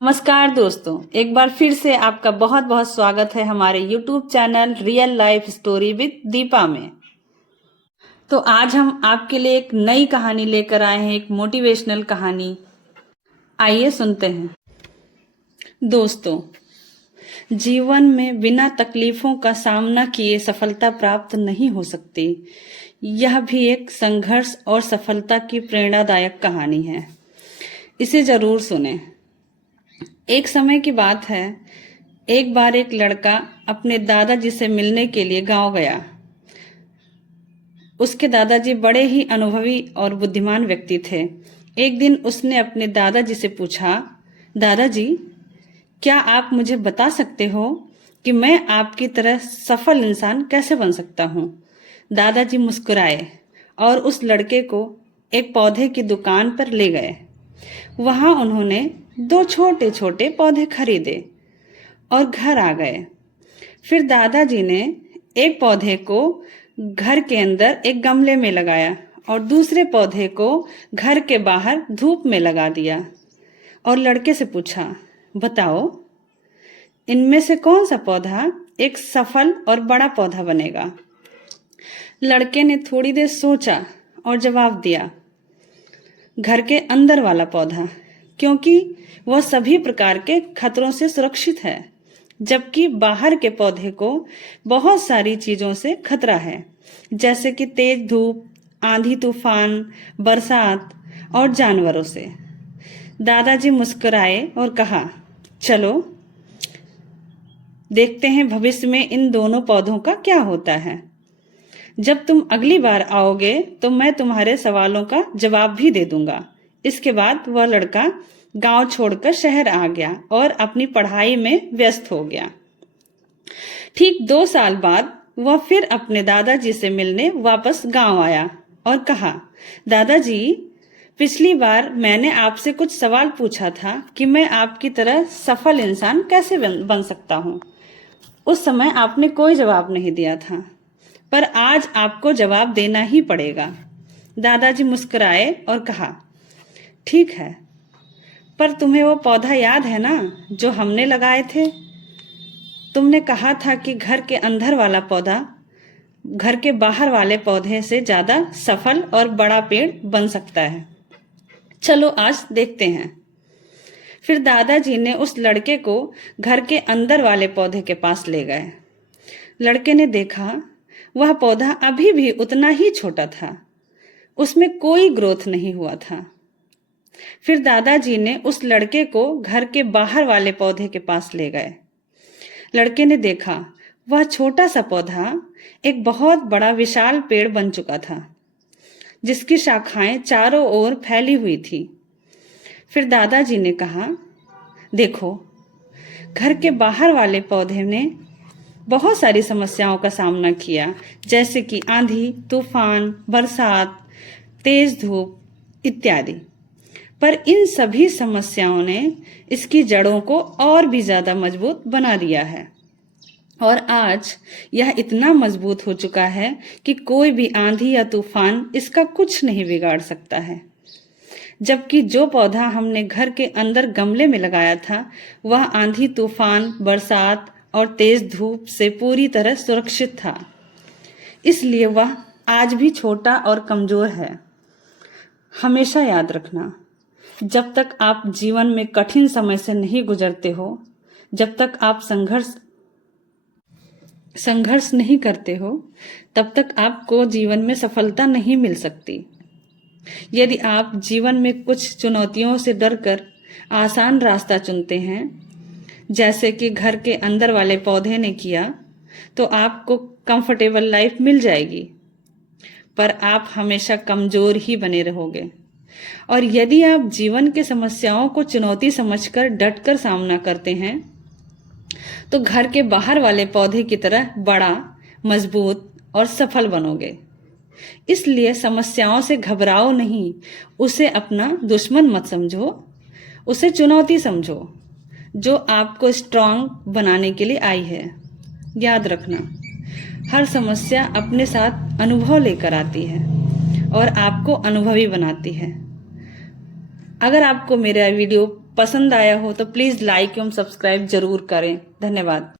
नमस्कार दोस्तों, एक बार फिर से आपका बहुत बहुत स्वागत है हमारे YouTube channel real life story with Deepa में। तो आज हम आपके लिए एक नई कहानी लेकर आए हैं, एक मोटिवेशनल कहानी। आइए सुनते हैं। दोस्तों, जीवन में बिना तकलीफों का सामना किए सफलता प्राप्त नहीं हो सकती। यह भी एक संघर्ष और सफलता की प्रेरणादायक कहानी है। इसे जरूर सुनें। एक समय की बात है, एक बार एक लड़का अपने दादाजी से मिलने के लिए गांव गया। उसके दादाजी बड़े ही अनुभवी और बुद्धिमान व्यक्ति थे। एक दिन उसने अपने दादाजी से पूछा, दादाजी, क्या आप मुझे बता सकते हो कि मैं आपकी तरह सफल इंसान कैसे बन सकता हूँ? दादाजी मुस्कुराए और उस लड़के को एक पौधे की दुकान पर ले गए। वहां उन्होंने 2 छोटे छोटे पौधे खरीदे और घर आ गए। फिर दादाजी ने एक पौधे को घर के अंदर एक गमले में लगाया और दूसरे पौधे को घर के बाहर धूप में लगा दिया और लड़के से पूछा, बताओ, इनमें से कौन सा पौधा एक सफल और बड़ा पौधा बनेगा? लड़के ने थोड़ी देर सोचा और जवाब दिया, घर के अंदर वाला पौधा, क्योंकि वह सभी प्रकार के खतरों से सुरक्षित है, जबकि बाहर के पौधे को बहुत सारी चीजों से खतरा है, जैसे कि तेज धूप, आंधी तूफान, बरसात और जानवरों से। दादाजी मुस्कुराए और कहा, चलो देखते हैं भविष्य में इन दोनों पौधों का क्या होता है। जब तुम अगली बार आओगे तो मैं तुम्हारे सवालों का जवाब भी दे दूंगा। इसके बाद वह लड़का गांव छोड़कर शहर आ गया और अपनी पढ़ाई में व्यस्त हो गया। ठीक 2 साल बाद वह फिर अपने दादाजी से मिलने वापस गांव आया और कहा, दादाजी, पिछली बार मैंने आपसे कुछ सवाल पूछा था कि मैं आपकी तरह सफल इंसान कैसे बन सकता हूँ। उस समय आपने कोई जवाब नहीं दिया था, पर आज आपको जवाब देना ही पड़ेगा। दादाजी मुस्कुराए और कहा, ठीक है, पर तुम्हें वो पौधा याद है ना जो हमने लगाए थे? तुमने कहा था कि घर के अंदर वाला पौधा घर के बाहर वाले पौधे से ज्यादा सफल और बड़ा पेड़ बन सकता है। चलो आज देखते हैं। फिर दादाजी ने उस लड़के को घर के अंदर वाले पौधे के पास ले गए। लड़के ने देखा, वह पौधा अभी भी उतना ही छोटा था, उसमें कोई ग्रोथ नहीं हुआ था। फिर दादाजी ने उस लड़के को घर के बाहर वाले पौधे के पास ले गए। लड़के ने देखा, वह छोटा सा पौधा एक बहुत बड़ा विशाल पेड़ बन चुका था, जिसकी शाखाएं चारों ओर फैली हुई थी। फिर दादाजी ने कहा, देखो, घर के बाहर वाले पौधे ने बहुत सारी समस्याओं का सामना किया, जैसे कि आंधी, तूफान, बरसात, तेज धूप इत्यादि। पर इन सभी समस्याओं ने इसकी जड़ों को और भी ज्यादा मजबूत बना दिया है और आज यह इतना मजबूत हो चुका है कि कोई भी आंधी या तूफान इसका कुछ नहीं बिगाड़ सकता है। जबकि जो पौधा हमने घर के अंदर गमले में लगाया था, वह आंधी, तूफान, बरसात और तेज धूप से पूरी तरह सुरक्षित था। इसलिए वह आज भी छोटा और कमजोर है। हमेशा याद रखना, जब तक आप जीवन में कठिन समय से नहीं गुजरते हो, जब तक आप संघर्ष नहीं करते हो, तब तक आपको जीवन में सफलता नहीं मिल सकती। यदि आप जीवन में कुछ चुनौतियों से डरकर आसान रास्ता चुनते हैं, जैसे कि घर के अंदर वाले पौधे ने किया, तो आपको कंफर्टेबल लाइफ मिल जाएगी, पर आप हमेशा कमजोर ही बने रहोगे। और यदि आप जीवन के समस्याओं को चुनौती समझकर डटकर सामना करते हैं, तो घर के बाहर वाले पौधे की तरह बड़ा, मजबूत और सफल बनोगे। इसलिए समस्याओं से घबराओ नहीं, उसे अपना दुश्मन मत समझो, उसे चुनौती समझो जो आपको स्ट्रांग बनाने के लिए आई है। याद रखना, हर समस्या अपने साथ अनुभव लेकर आती है और आपको अनुभवी बनाती है। अगर आपको मेरा वीडियो पसंद आया हो तो प्लीज़ लाइक एवं सब्सक्राइब जरूर करें। धन्यवाद।